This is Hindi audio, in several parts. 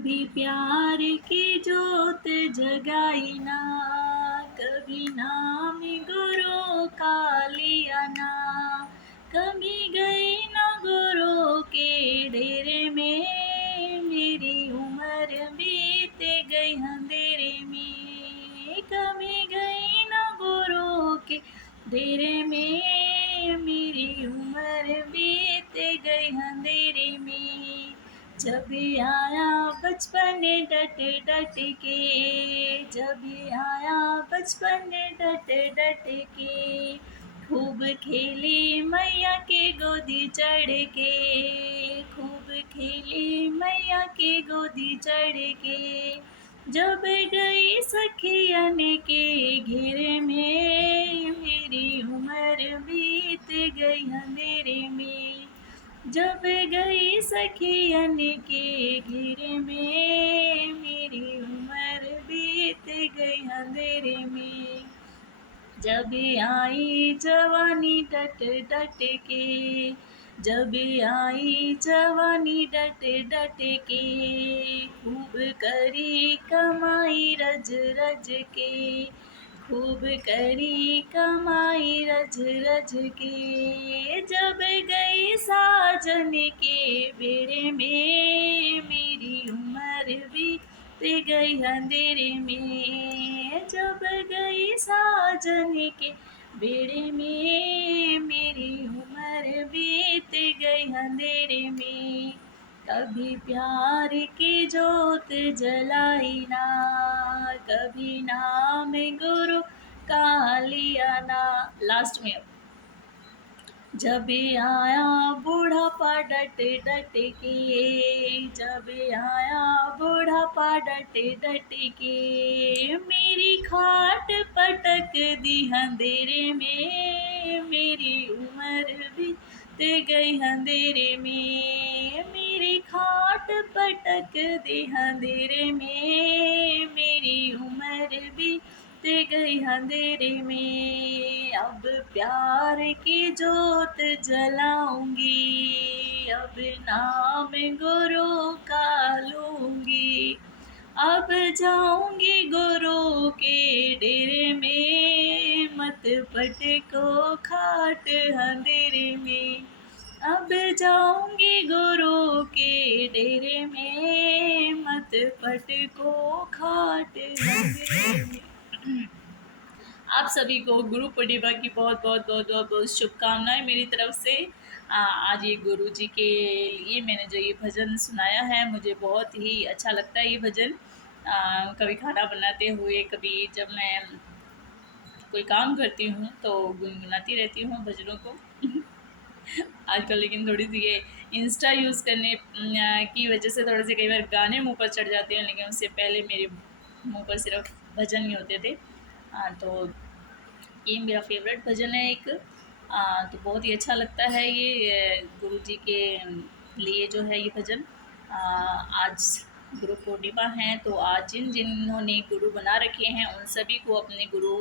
कभी प्यार की जोत जगाई ना, कभी नाम गुरु का लिया ना, कभी गई ना गुरु के डेरे में, मेरी उम्र बीत गई अंधेरे में। कभी गई ना गुरु के डेरे में, मेरी उम्र बीत गई अंधेरे में। जब आया बचपन डट डट के, जब आया बचपन डट डट के, खूब खेली मैया के गोदी चढ़ के, खूब खेली मैया के गोदी चढ़ के। जब गई सखियन के घेरे में, मेरी उम्र बीत गई अंधेरे में। जब गई सखियन के घेरे में, मेरी उम्र बीत गई अंधेरे में। जब आई जवानी डट डट के, जब आई जवानी डट डट के, खूब करी कमाई रज रज के, खूब करी कमाई रज रज के। जब गई साजन के बेड़े में, मेरी उम्र बीत गई अंधेरे में। जब गई साजन के बेड़े में, मेरी उम्र बीत गई अंधेरे में। कभी प्यार की जोत जलाई ना, कभी नाम गुरु का लिया ना। लास्ट में जब आया बूढ़ापा डट डट के, जब आया बूढ़ापा डट डट के, मेरी खाट पटक दी अंधेरे में, मेरी उम्र बीत गई अंधेरे में। मेरी खाट पटक दी अंधेरे में, मेरी उम्र बीत गई अंधेरे में। अब प्यार की जोत जलाऊंगी, अब नाम गुरु का लूंगी, अब जाऊंगी गुरु के डेरे में, मत पटको खाट अंधेरे में। अब जाऊंगी गुरु के डेरे में, मत पटको खाट अंधेरे में। आप सभी को गुरु पूर्णिमा की बहुत बहुत बहुत बहुत बहुत शुभकामनाएं मेरी तरफ से। आज ये गुरु जी के लिए मैंने जो ये भजन सुनाया है, मुझे बहुत ही अच्छा लगता है ये भजन। कभी खाना बनाते हुए, कभी जब मैं कोई काम करती हूँ तो गुनगुनाती रहती हूँ भजनों को। आजकल लेकिन थोड़ी सी ये इंस्टा यूज़ करने की वजह से थोड़े से कई बार गाने मुंह पर चढ़ जाते हैं, लेकिन उससे पहले मेरे मुंह पर सिर्फ भजन ही होते थे। तो ये मेरा फेवरेट भजन है एक। तो बहुत ही अच्छा लगता है ये गुरु जी के लिए जो है ये भजन। आज गुरु पूर्णिमा है, तो आज जिन्होंने गुरु बना रखे हैं उन सभी को अपने गुरु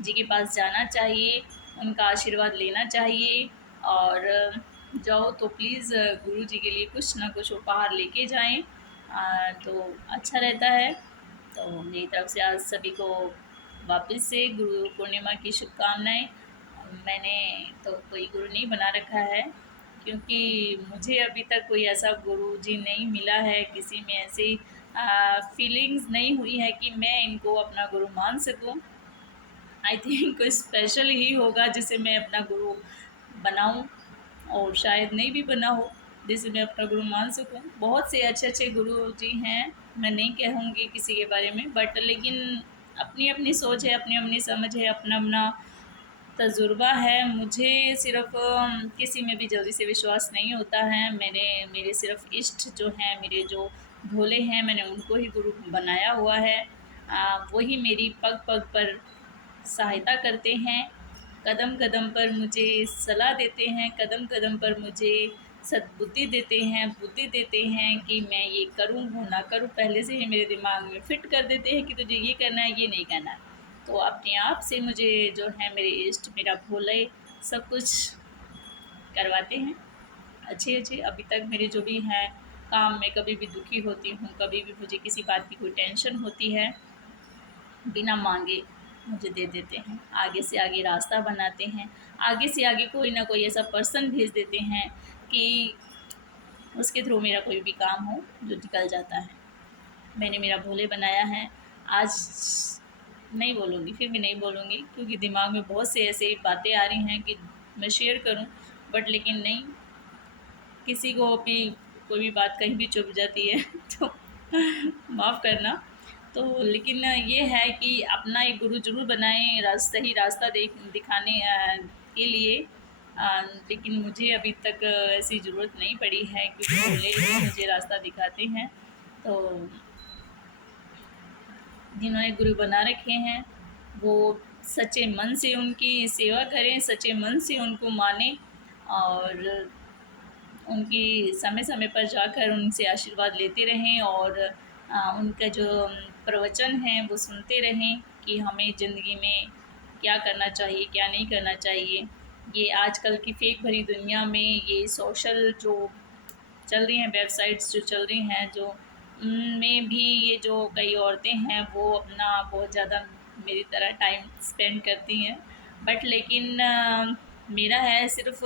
जी के पास जाना चाहिए, उनका आशीर्वाद लेना चाहिए। और जाओ तो प्लीज़ गुरु जी के लिए कुछ ना कुछ उपहार लेके जाएं, तो अच्छा रहता है। तो मेरी तरफ से आज सभी को वापस से गुरु पूर्णिमा की शुभकामनाएं। मैंने तो कोई गुरु नहीं बना रखा है, क्योंकि मुझे अभी तक कोई ऐसा गुरु जी नहीं मिला है, किसी में ऐसी फीलिंग्स नहीं हुई है कि मैं इनको अपना गुरु मान सकूं। आई थिंक कोई स्पेशल ही होगा जिसे मैं अपना गुरु बनाऊं, और शायद नहीं भी बना हो जिसे मैं अपना गुरु मान सकूं। बहुत से अच्छे अच्छे गुरु जी हैं, मैं नहीं कहूँगी किसी के बारे में, बट लेकिन अपनी अपनी सोच है, अपनी अपनी समझ है, अपना अपना तजुर्बा है। मुझे सिर्फ किसी में भी जल्दी से विश्वास नहीं होता है। मेरे सिर्फ इष्ट जो हैं, मेरे जो भोले हैं, मैंने उनको ही गुरु बनाया हुआ है। वही मेरी पग पग पर सहायता करते हैं, कदम कदम पर मुझे सलाह देते हैं, कदम कदम पर मुझे सद्बुद्धि देते हैं, बुद्धि देते हैं कि मैं ये करूँ वो ना करूँ। पहले से ही मेरे दिमाग में फिट कर देते हैं कि तुझे ये करना है, ये नहीं करना है। तो अपने आप से मुझे जो है मेरे इष्ट, मेरा भोले सब कुछ करवाते हैं। अच्छे अच्छे अभी तक मेरे जो भी हैं काम में कभी भी दुखी होती हूँ, कभी भी मुझे किसी बात की कोई टेंशन होती है, बिना मांगे मुझे दे देते हैं। आगे से आगे रास्ता बनाते हैं, आगे से आगे कोई ना कोई ऐसा पर्सन भेज देते हैं कि उसके थ्रू मेरा कोई भी काम हो जो निकल जाता है। मैंने मेरा भोले बनाया है। आज नहीं बोलूँगी, फिर भी नहीं बोलूँगी, क्योंकि दिमाग में बहुत से ऐसे बातें आ रही हैं कि मैं शेयर करूं, बट लेकिन नहीं, किसी को भी कोई भी बात कहीं भी चुभ जाती है तो माफ़ करना। तो लेकिन ये है कि अपना एक गुरु ज़रूर बनाएं, सही रास्ता दिखाने के लिए। लेकिन मुझे अभी तक ऐसी ज़रूरत नहीं पड़ी है, क्योंकि भोले ही मुझे रास्ता दिखाते हैं। तो जिन्होंने गुरु बना रखे हैं वो सच्चे मन से उनकी सेवा करें, सच्चे मन से उनको मानें, और उनकी समय समय पर जाकर उनसे आशीर्वाद लेते रहें, और उनका जो प्रवचन है वो सुनते रहें कि हमें ज़िंदगी में क्या करना चाहिए, क्या नहीं करना चाहिए। ये आजकल की फेक भरी दुनिया में ये सोशल जो चल रही हैं, वेबसाइट्स जो चल रही हैं, जो उनमें भी ये जो कई औरतें हैं वो अपना बहुत ज़्यादा मेरी तरह टाइम स्पेंड करती हैं। बट लेकिन मेरा है सिर्फ,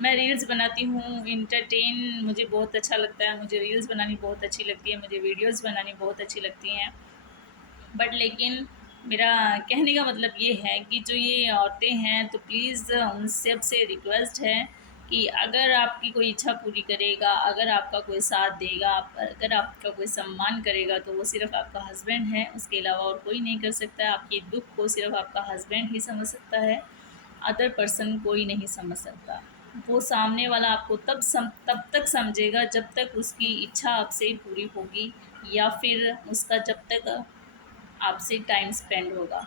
मैं रील्स बनाती हूँ, इंटरटेन मुझे बहुत अच्छा लगता है, मुझे रील्स बनानी बहुत अच्छी लगती है, मुझे वीडियोस बनानी बहुत अच्छी लगती हैं। बट लेकिन मेरा कहने का मतलब ये है कि जो ये औरतें हैं, तो प्लीज़ उन सब से रिक्वेस्ट है कि अगर आपकी कोई इच्छा पूरी करेगा, अगर आपका कोई साथ देगा, अगर आपका कोई सम्मान करेगा, तो वो सिर्फ़ आपका हस्बैंड है, उसके अलावा और कोई नहीं कर सकता है। आपके दुख को सिर्फ़ आपका हस्बैंड ही समझ सकता है, अदर पर्सन कोई नहीं समझ सकता। वो सामने वाला आपको तब तक समझेगा जब तक उसकी इच्छा आपसे पूरी होगी, या फिर उसका जब तक आपसे टाइम स्पेंड होगा।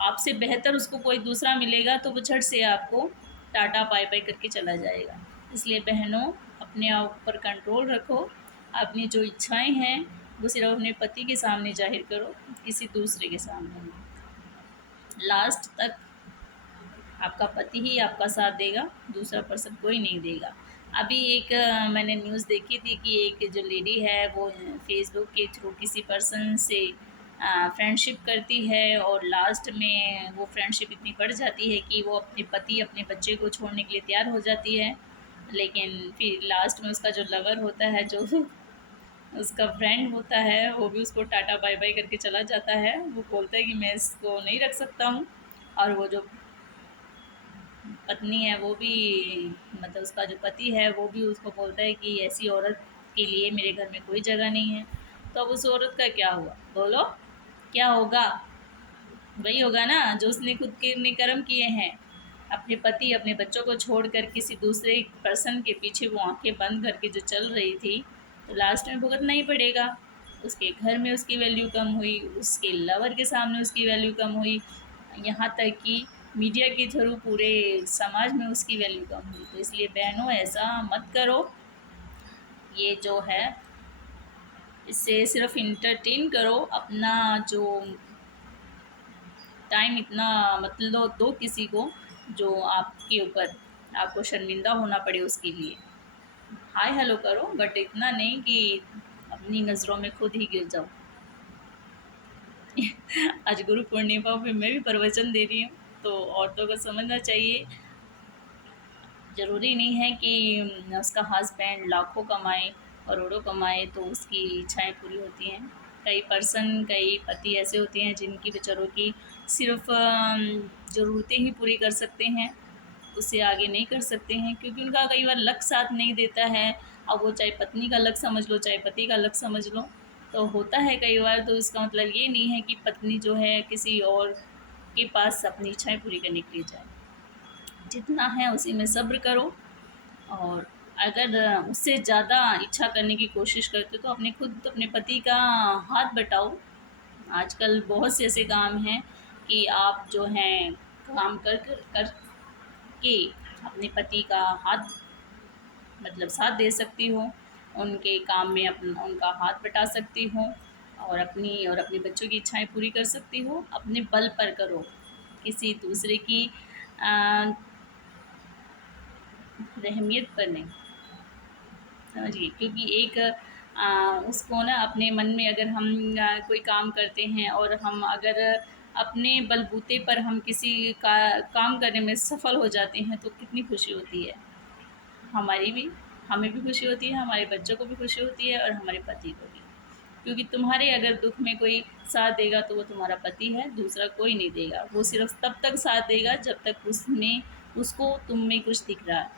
आपसे बेहतर उसको कोई दूसरा मिलेगा तो वो झट से आपको टाटा बाय बाय करके चला जाएगा। इसलिए बहनों, अपने आप पर कंट्रोल रखो, अपनी जो इच्छाएं हैं वो सिर्फ अपने पति के सामने जाहिर करो, किसी दूसरे के सामने नहीं। लास्ट तक आपका पति ही आपका साथ देगा, दूसरा पर्सन कोई नहीं देगा। अभी एक मैंने न्यूज़ देखी थी कि एक जो लेडी है वो फेसबुक के थ्रू किसी पर्सन से फ्रेंडशिप करती है, और लास्ट में वो फ्रेंडशिप इतनी बढ़ जाती है कि वो अपने पति अपने बच्चे को छोड़ने के लिए तैयार हो जाती है। लेकिन फिर लास्ट में उसका जो लवर होता है, जो उसका फ्रेंड होता है, वो भी उसको टाटा बाय बाय करके चला जाता है। वो बोलता है कि मैं इसको नहीं रख सकता हूँ, और वो जो पत्नी है वो भी, मतलब उसका जो पति है वो भी उसको बोलता है कि ऐसी औरत के लिए मेरे घर में कोई जगह नहीं है। तो अब उस औरत का क्या हुआ, बोलो क्या होगा? वही होगा ना जो उसने खुद के ने कर्म किए हैं, अपने पति अपने बच्चों को छोड़कर किसी दूसरे पर्सन के पीछे वो आंखें बंद करके जो चल रही थी, तो लास्ट में भुगतना ही पड़ेगा। उसके घर में उसकी वैल्यू कम हुई, उसके लवर के सामने उसकी वैल्यू कम हुई, यहाँ तक कि मीडिया के थ्रू पूरे समाज में उसकी वैल्यू कम हुई। तो इसलिए बहनों, ऐसा मत करो। ये जो है, इससे सिर्फ इंटरटेन करो, अपना जो टाइम इतना मतलब दो किसी को जो आपके ऊपर आपको शर्मिंदा होना पड़े उसके लिए। हाय हेलो करो, बट इतना नहीं कि अपनी नज़रों में खुद ही गिर जाओ। आज गुरु पूर्णिमा पे मैं भी प्रवचन दे रही हूँ, तो औरतों को समझना चाहिए, ज़रूरी नहीं है कि उसका हस्बैंड लाखों कमाए करोड़ों कमाए तो उसकी इच्छाएं पूरी होती हैं। कई पति ऐसे होते हैं जिनकी बेचारों की सिर्फ ज़रूरतें ही पूरी कर सकते हैं, उससे आगे नहीं कर सकते हैं, क्योंकि उनका कई बार लक साथ नहीं देता है। अब वो चाहे पत्नी का लक समझ लो, चाहे पति का लक समझ लो, तो होता है कई बार। तो इसका मतलब ये नहीं है कि पत्नी जो है किसी और के पास अपनी इच्छाएं पूरी करने के लिए जाए। जितना है उसी में सब्र करो, और अगर उससे ज़्यादा इच्छा करने की कोशिश करते हो तो अपने पति का हाथ बटाओ। आजकल बहुत से ऐसे काम हैं कि आप जो हैं काम कर के अपने पति का हाथ मतलब साथ दे सकती हो, उनके काम में अपना उनका हाथ बटा सकती हो, और अपने बच्चों की इच्छाएं पूरी कर सकती हो, अपने बल पर करो, किसी दूसरे की अ, रहमियत पर नहीं। समझिए, क्योंकि एक उसको ना अपने मन में अगर हम कोई काम करते हैं और हम अगर अपने बलबूते पर हम किसी का काम करने में सफल हो जाते हैं तो कितनी खुशी होती है। हमारी भी हमें भी खुशी होती है, हमारे बच्चों को भी खुशी होती है और हमारे पति को भी। क्योंकि तुम्हारे अगर दुख में कोई साथ देगा तो वो तुम्हारा पति है, दूसरा कोई नहीं देगा। वो सिर्फ तब तक साथ देगा जब तक उसमें उसको तुम में कुछ दिख रहा है,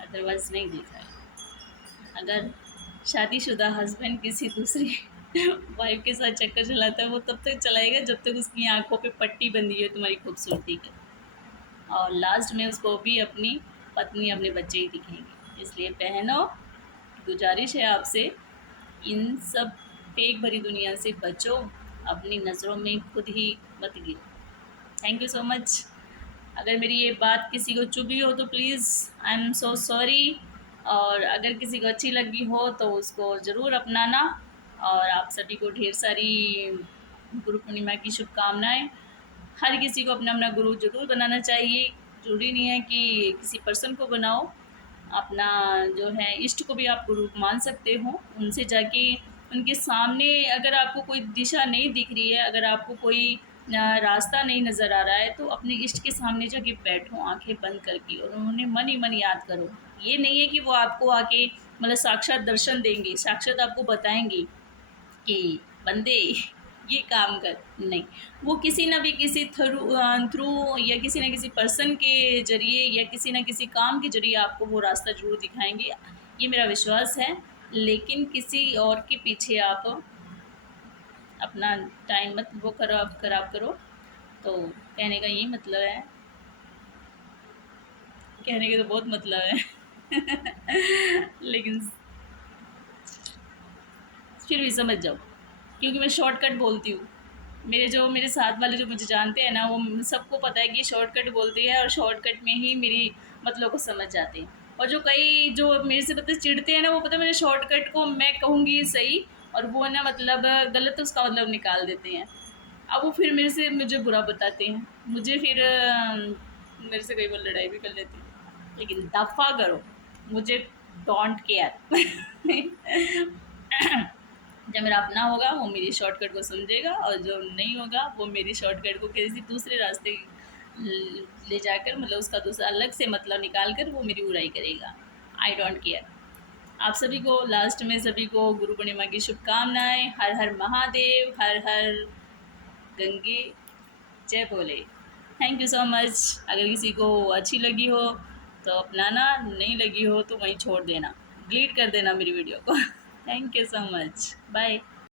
अदरवाइज नहीं दिख रहा है। अगर शादीशुदा हस्बैंड किसी दूसरी वाइफ के साथ चक्कर चलाता है, वो तब तक चलाएगा जब तक उसकी आंखों पे पट्टी बंधी है तुम्हारी खूबसूरती की, और लास्ट में उसको भी अपनी पत्नी अपने बच्चे ही दिखेंगे। इसलिए बहनों, गुजारिश है आपसे, इन सब फेक भरी दुनिया से बचो, अपनी नज़रों में खुद ही मत गिरो। Thank you so much. अगर मेरी ये बात किसी को चुभी हो तो please I am so sorry, और अगर किसी को अच्छी लगी हो तो उसको ज़रूर अपनाना। और आप सभी को ढेर सारी गुरु पूर्णिमा की शुभकामनाएं। हर किसी को अपना अपना गुरु ज़रूर बनाना चाहिए। ज़रूरी नहीं है कि किसी पर्सन को बनाओ, अपना जो है इष्ट को भी आप गुरु मान सकते हो। उनसे जाके उनके सामने अगर आपको कोई दिशा नहीं दिख रही है, अगर आपको कोई रास्ता नहीं नज़र आ रहा है, तो अपने इष्ट के सामने जाके बैठो आंखें बंद करके और उन्हें मन ही मन याद करो। ये नहीं है कि वो आपको आके मतलब साक्षात दर्शन देंगे, साक्षात आपको बताएंगे कि बंदे ये काम कर, नहीं। वो किसी न भी किसी थ्रू या किसी न किसी पर्सन के ज़रिए या किसी न किसी काम के ज़रिए आपको वो रास्ता ज़रूर दिखाएंगे, ये मेरा विश्वास है। लेकिन किसी और के पीछे आप अपना टाइम मत वो खराब करो। तो कहने का यही मतलब है, कहने के तो बहुत मतलब है लेकिन फिर भी समझ जाओ, क्योंकि मैं शॉर्टकट बोलती हूँ। मेरे साथ वाले जो मुझे जानते हैं ना, वो सबको पता है कि शॉर्टकट बोलती है और शॉर्टकट में ही मेरी मतलब को समझ जाते हैं। और जो कई जो मेरे से पता चिढ़ते हैं ना, वो पता मेरे शॉर्टकट को मैं कहूँगी सही और वो ना मतलब गलत उसका मतलब निकाल देते हैं। अब वो फिर मेरे से मुझे बुरा बताते हैं, मुझे फिर मेरे से कई बार लड़ाई भी कर लेती हैं। लेकिन दफ़ा करो, मुझे डोंट केयर जब मेरा अपना होगा वो मेरी शॉर्टकट को समझेगा, और जो नहीं होगा वो मेरी शॉर्टकट को किसी दूसरे रास्ते ले जाकर मतलब उसका दूसरा अलग से मतलब निकाल कर वो मेरी बुराई करेगा। I don't care. आप सभी को लास्ट में सभी को गुरु पूर्णिमा की शुभकामनाएं। हर हर महादेव, हर हर गंगे, जय बोले। Thank you so much. अगर किसी को अच्छी लगी हो तो अपनाना, नहीं लगी हो तो वहीं छोड़ देना, डिलीट कर देना मेरी वीडियो को thank you so much, bye.